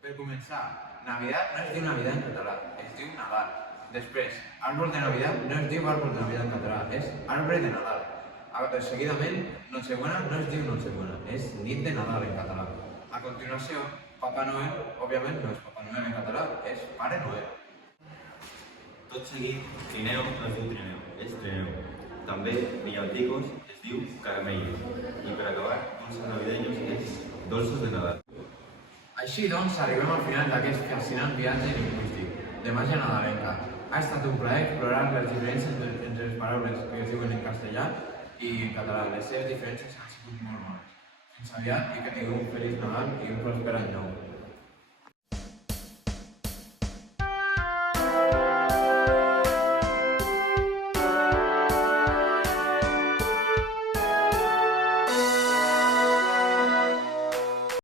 Per començar, Navidad no es diu Navidad en català, es diu Nadal. Després, árbol de Navidad no es diu árbol de Navidad en català, és arbre de Nadal. Seguidament, Nochebuena no es diu Nochebuena, és nit de Nadal en català. A continuació, Papa Noel, òbviament no és Papa Noel en català, és Pare Noel. Tot seguit, trineu no es diu trineu, és trineu. També, villancicos es diu caramellos. I per acabar, dulces navideños és dolços de Nadal. Així doncs, arribem al final d'aquest fascinant viatge lingüístic de màgia nadalenca. Ha estat un plaer explorar les diferències entre les paraules que es diuen en castellà i en català. Les seves diferències han sigut molt bones. Fins aviat i que tingueu un feliç Nadal i un pròsper any nou.